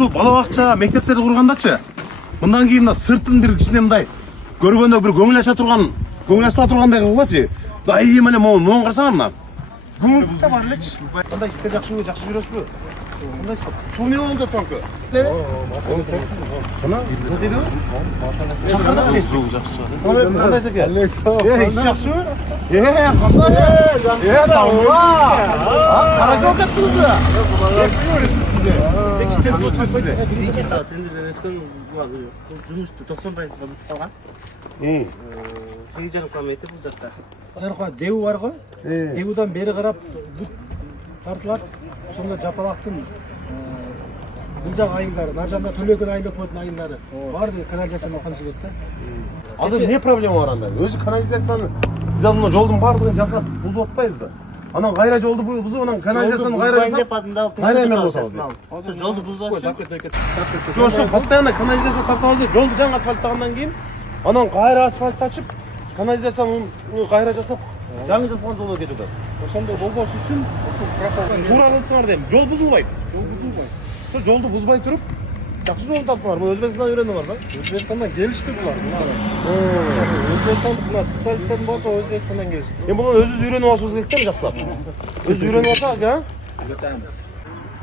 ошол бала бакча, мектептерди кургандачы. Мындан кийин мына сыртын бир кичине мындай көргөндө бир көңүл ача турган, көңүл ача тургандай кылгылачы. Дайым эле моун карасаңар мына. Көңүл да бар элечи. Кандай иштер жакшы жүрөсүзбү? Кандай суу эмне болду тонку? Масале жок. Мына суу дейдиби? Чакырдык чейсиз. Жакшы. Кандай экен? Иш жакшыбы? Кандай? Тамга. Кара жол кеттиңизби? Жакшы көрүсүз сизди. Тез көчөсүз. Жумушту 90% бүтүп калган. 8,5 метр бул жакта. Жарқа деу бар ғой. Деудан бері қарап тартылады. Ошондо жапалактын бул жак айылдары, наржанда төлөгөн айылы өкмөттүн айылдары баардыгы канализацияны алган келет да. Азыр эмне проблема бар анда? Өзү канализацияны биз азыр мына жолдун баардыгын жасап бузуп атпайбызбы? Анан кайра жолду бузуп, анан канализацияны кайра жасап, кайра эме кылып атабыз. Азыр жолду бузуп Ошо постоянно канализация тартабыз, жолду жаңы асфальттагандан кийин, анан кайра асфальт ачып, канализацияны кайра жасап, жаңы жасалган жолго кетип атат. ошондой болбош үчүн ошол Туура кылсаңар дейм, жол бузулбайт. жол бузулбайт. Ошо жолду бузбай туруп, жакшы жолду тапсаңар. Бул Өзбекстандан үйрөнүңөр да? Өзбекстандан келишти булар. Өзбекстандык мына специалисттердин барча Өзбекстандан келишти. Эми буну өзүбүз үйрөнүп алышыбыз керек да жакшылап. Өзү үйрөнүп алсак, а?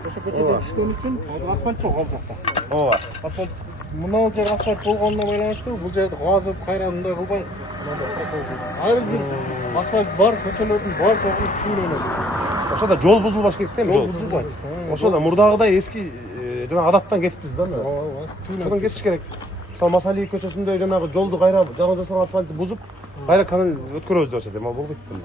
Ошо көчөдө иштөө үчүн азыр асфальт жок ал жакта. Ооба. Асфальт мына жер асфальт болгонуна байланыштуу бул жерди казып кайра мындай кылбай айрым бир асфальт бар, көчөлөрдүн бар жогун түгөнөт. Ошода жол бузулбаш керек да, Жол бузулбайт. Ошода мурдагыдай эски жана адаттан кетиппиз да. Ооба. Ошодан кетиш керек. Мисалы Масалиев көчөсүндө жанагы жолду кайра жаңы жасалган асфальтты бузуп, кайра канал өткөрөбүз деп атат. Эми ал болбойт экен.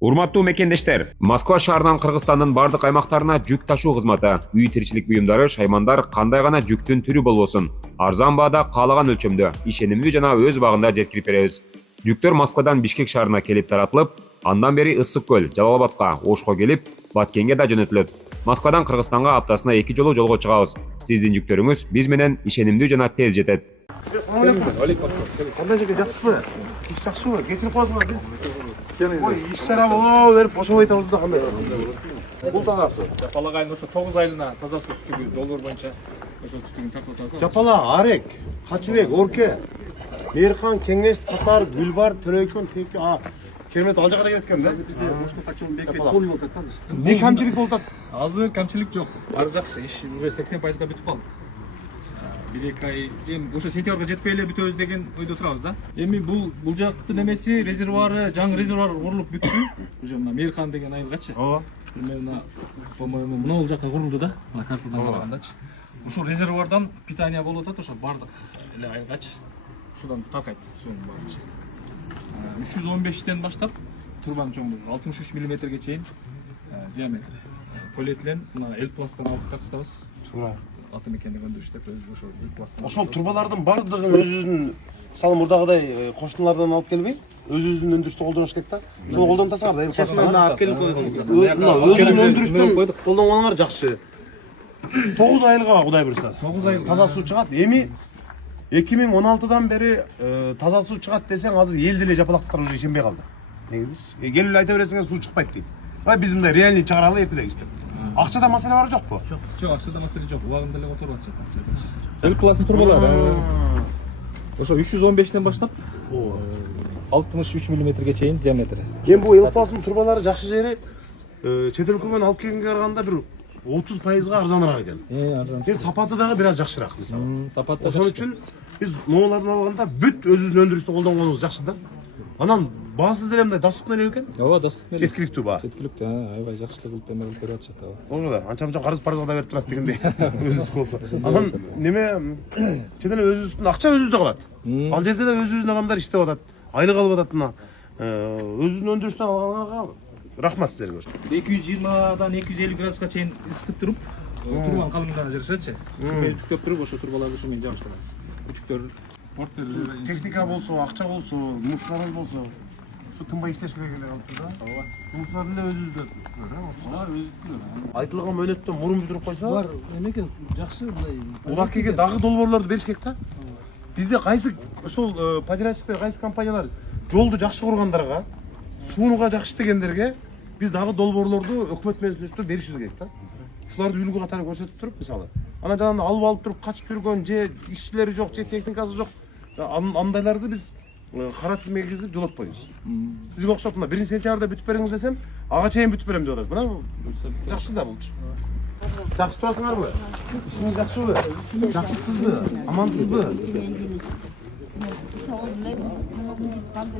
Урматтуу мекендештер, Москва шаарынан Кыргызстандын бардык аймактарына жүк ташуу кызматы, үй тиричилик буюмдары, шаймандар кандай гана жүктүн түрү болбосун, арзан баада каалаган өлчөмдө, ишенимдүү жана өз убагында жеткирип беребиз. Жүктөр Москвадан Бишкек шаарына келип таратылып, андан бери Ысык көл, Жалал-Абадка, Ошко келип, Баткенге да жөнөтүлөт. Москвадан Кыргызстанга аптасына 2 жолу жолго чыгабыз. Сиздин жүктөрүңүз биз менен ишенимдүү жана тез жетет. Assalomu alaykum. Alaykum assalom. Qanday ekan, yaxshisiz? Ish yaxshimi? Kechirib qo'yasizlar biz. Voy, ish shara bo'lo berib qo'shib aytamiz da qanday. Bul tag'asi. Жапалак айылын ошо 9 айылына таза суу түтүгү доллар боюнча ошо түтүгүн тартып атабыз. Жапала, Арек, Качыбек, Орке, Мейирхан, Кеңеш, Татар, Гүлбар, Төрөйкөн, Теке, керемет ал жака да кеткен да. Бизде ошто качуун бекет полный болуп атат азыр. Не камчылык болуп атат? Азыр камчылык жок. Баары жакшы. Иш уже 80%га бүтүп калдык. 1-2 ай ошо сентябрга жетпей эле бүтөбүз деген ойдо турабыз да. Эми бул жактын эмеси резервуары, жаңы резервуар курулуп бүттү. Уже мына Мейирхан деген айылгачы. Ооба. Примерно по-моему мына жакка курулду да. Мына картадан карагандачы. Ошол резервуардан питание болуп атат, ошо бардык эле айылгачы. Ушудан таркайт суунун баары. 315тен баштап турбанын чоңдугу 63 мм чейин диаметри. Полиэтилен мына элпласттан алып тартабыз. Туура. Аты мекендик өндүрүштөп ошо элпласттан. Ошол турбалардын бардыгын өзүбүздүн мисалы мурдагыдай кошуналардан алып келбей, өзүбүздүн өндүрүштү колдоныш керек да. Ошол колдонуп атсаңар да, эми Честно алып келип койдук. өзүбүздүн өндүрүштүн колдонгонуңар жакшы. 9 айылга Кудай буйруса. 9 айыл таза суу чыгат. Эми 2016дан бери таза суу чыгат десең, азыр элди эле жапалактар уже ишенбей калды. Негизи келип эле айта бересиңер суу чыкпайт дейт. Биз мындай реальный чыгаралы эртелек иштеп. Акчада маселе бар жокпу? Жок, акчада маселе жок. Убагында эле которуп атышат акча. Элпласттын турбалары. Ошо 315тен баштап 63 мм чейин диаметри. Эми бул элпласттын турбалары жакшы жери чет өлкөдөн алып келгенге караганда бир 30%га арзаныраак экен. Арзан. Сапаты дагы бир аз жакшыраак мисалы. Сапаты Ошон үчүн биз новолордун алганда бүт өзүбүздүн өндүрүштү колдонгонубуз жакшы да. Анан баасы деле мындай доступный эле бекен? Ооба, доступный. Жеткиликтүү баа. Жеткиликтүү, аябай жакшылык кылып эме берип атышат. Ошо да, анча-мунча карыз парызга да берип турат дегендей. Өзүбүздүк болсо. Анан неме чет эле өзүбүздүн акча өзүбүздө калат. Ал жерде да өзүбүздүн адамдар иштеп атат. Айлык алып атат мына. Өзүбүздүн өндүрүштөн алганга рахмат силерге. 220дан 250 градуска чейин ысытып туруп, турбанын калыңдыгына жарашатчы. Ушумен үтүктөп туруп, ошо турбаларды ушумен жабыштырабыз. Үтүктөр, портерлер, Техника болсо, акча болсо, мушlarыбыз болсо, ушу тынбай иштеш керек эле калыпты да. ооба. Мушlar деле өзүбүздө. Ооба, өзүнүкү. Айтылган мөөнөттөн мурун бүтүрүп койсо, Бар, эме жакшы мындай. улаккеге дагы долбоорлорду бериш керек да. Бизде кайсы ошол подрядчиктер, кайсы компаниялар жолду жакшы кургандарга, сууга жакшы дегендерге биз дагы долбоорлорду өкмөт менен сүйлөшүп беришибиз керек да. Ушуларды үлгү катары көрсөтүп туруп, мисалы, ана жанагы алып туруп качып жүргөн же ишчилери жок же техникасы жок андайларды биз кара тизмеге киргизип жолотпойбуз. Сизге окшоп мына 1-сентябрда бүтүп бериңиз десем, ага чейин бүтүп берем деп атат. Мына жакшы да булчу. Жакшы турасыңарбы? Ишиңиз жакшыбы? Жакшысызбы? Амансызбы?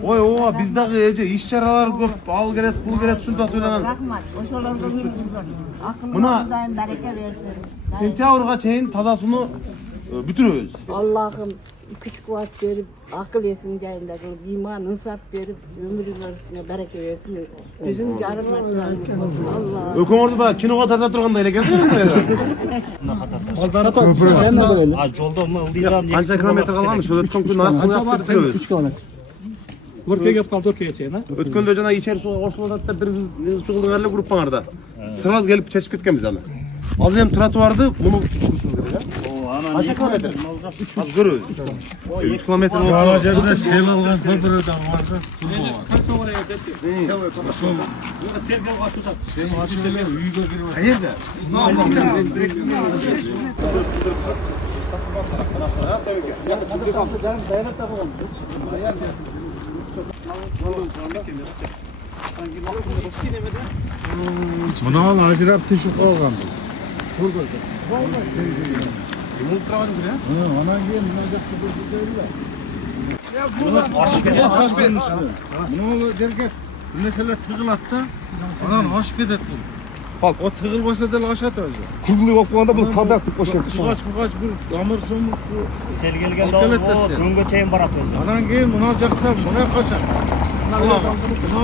Ой, ооба, биз дагы эже иш чаралар көп, ал келет, бул келет, ушунтип ойлонам. Рахмат. Ошолорго Мына акылыңыздан барека берсин. сентябрга чейин таза сууну бүтүрөбүз. Аллахым күч кубат берип, акыл эсин жайында кылып, иман, ынсап берип, өмүрүңөрүңө барека берсин. Жүзүң жарыгып Алла. Өкөңөрдү баягы киного тарта тургандай эле экенсиңер. Жолда мына ылдыйдан Канча километр калган? Ошо өткөн күнү аркылуу бүтүрөбүз. 3 километр. Өркөй кеп калды, өркөйгө чейин, а? Өткөндө жана ичери сууга кошулуп атат да бир биз чугулдуңар эле группаңарда. Сразу келип чечип кеткенбиз аны. Азыр эми тротуарды муну турушубуз керек, а? Канча километр? Азыр көрөбүз. 3 километр болсо. ага жерде сел алган көпүрө да бар да. Үйгө кирип Каерде? мына ажырап түшүп калган. Анан кийин мына жакта мына жерге бир нерселер тыгылат да, анан ашып кетет бул. О тыгылбаса деле ашат өзү. Круглый болуп калганда бул квадраттык болуш керек. Бугач бир амыр сомук Сел келгенде ол күнгө чейин барат өзү. анан кийин мына жакта мына качат. Мына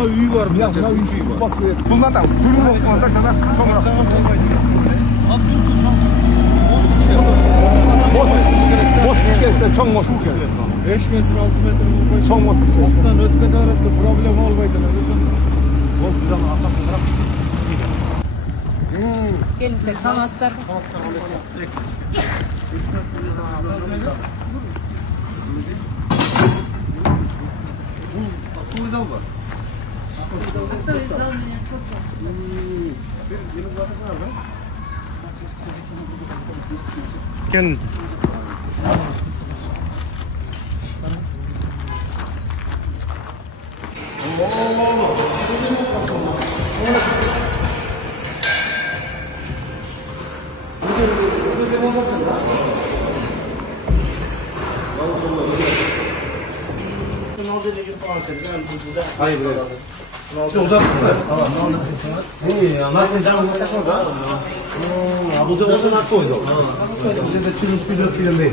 үй бар, мына жакта үй бар. Bundan da kruglый болуп калганда жана чоңураак. Мост керек, чоң мост керек. 5 метр, 6 метр болбойт. Чоң мост керек. Мостан өткөн арасында проблема болбойт эле. Ол биз аны ачасындырак. Келиңиздер, саламатсыздар. Автовокзалбы? Автовокзал менен сколько? Келиңиз. Hayır bre. Çok uzak mı? Narkın canım bakasın da. Bu da olsa narkı o zaman. Bu da çizim spidot filan değil.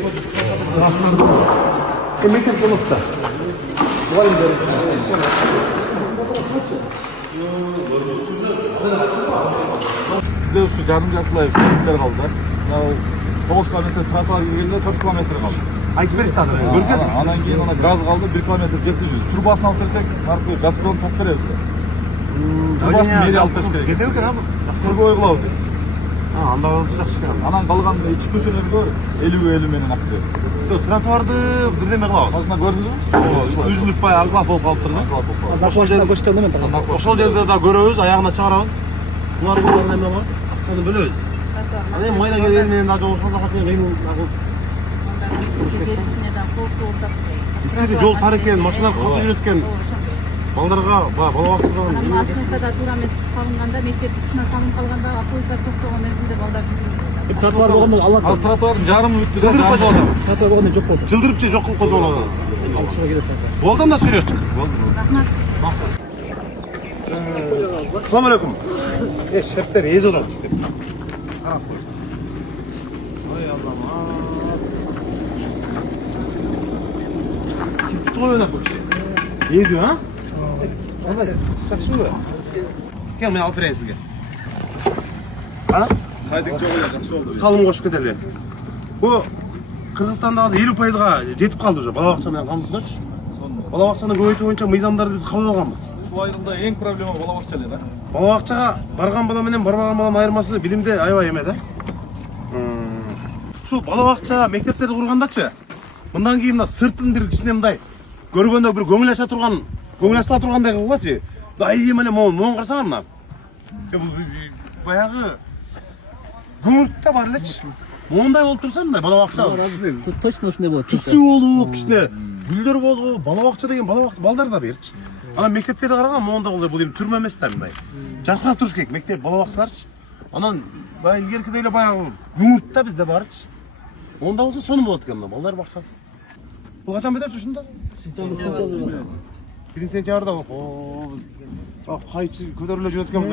Emekli konukta. Var mı böyle? Bizde şu жарым жартылай километр калды. 9 километр тротуар келгенде 4 километр калды. Айтып бересіз азыр. Көргенмін. Анан кийин ана газ калды 1 километр жеткизбиз. Трубасын алып берсек, наркы Газпром тап беребиз. Трубасын мери алып бериш керек. Кетеу екен абы. Кыргой кылабыз. Анда болса жақсы екен. Анан калган ички көчөлөргө 50 менен алып беребиз. Тротуарды бірдеме қылабыз. Азына көрдүңүзбү? Үзіліп бай арқылап болып қалып тұр да. Ошол жерде да көрөбүз, аяғына чыгарабыз. Булар көргөн эме бар. Акчаны бөлөбүз. Аны эми майда келген менен да жолшоза качан кыймыл агыл. Беришине да коркуп атат. Бизде жол тар экен, машина каты жүрөт экен. Балдарга, бала бакчадан. Анан асфальтада туура эмес салынганда, мектеп ушуна салынып калганда автобустар токтогон мезгилде балдар Тротуар болгондо Алла Аз тротуардын жарымы бүттү да. Жылдырып койсо болот. тротуар болгондо жок болду. Жылдырып же жок кылып койсо болот. Ушуга келет. Болдун да сүрөчүк. Assalamu alaikum. Şefler iyiyiz olan işte. Ay Allah'ım. Kim tutuyor öyle bu şey? İyiyiz mi ha? Evet. Şakşı mı? Gel ben alıp vereyim size. Ha? Saydık çok öyle жақсы oldu. Salım koşup gidelim. Bu Kırgızstan'da az 50%'ga жетип kaldı уже. Балабақша менен камсыздачы. Балабақшаны көбөйтүү боюнча мыйзамдарды биз кабыл алганбыз. Ушул айылда эң проблема бала бакча эле да. Балабақшаға барған бала менен барбаган баланын айырмасы билимде аябай эме да. Ушу балабақша мектептерди кургандачы мындан кийин мына сыртын бир кичине мындай көргөндө бир көңүл ача турган, көңүл ачыла тургандай кылгылачы. Айым эле моон карасаңар мына. Баягы гүрт да бар элечи. Мондай болуп турса мындай бала бакча. Точно ушундай болот. Түстүү болуп, кичине гүлдөр болуп, бала бакча деген бала бакча балдар да берчи. Анан мектептерде караганда монда болду, бул эми түрмө эмес да мындай. Жаркырап туруш керек мектеп бала бакчаларчы. Анан баягы илгеркидей эле баягы күңүрт да бизде барчы. Монда болсо сонун болот экен мына балдар бакчасы. Бул качан бітет ушунда? Сентябрда. 1 сентябрда о, кайчы көтөрүлө жүрөт экен.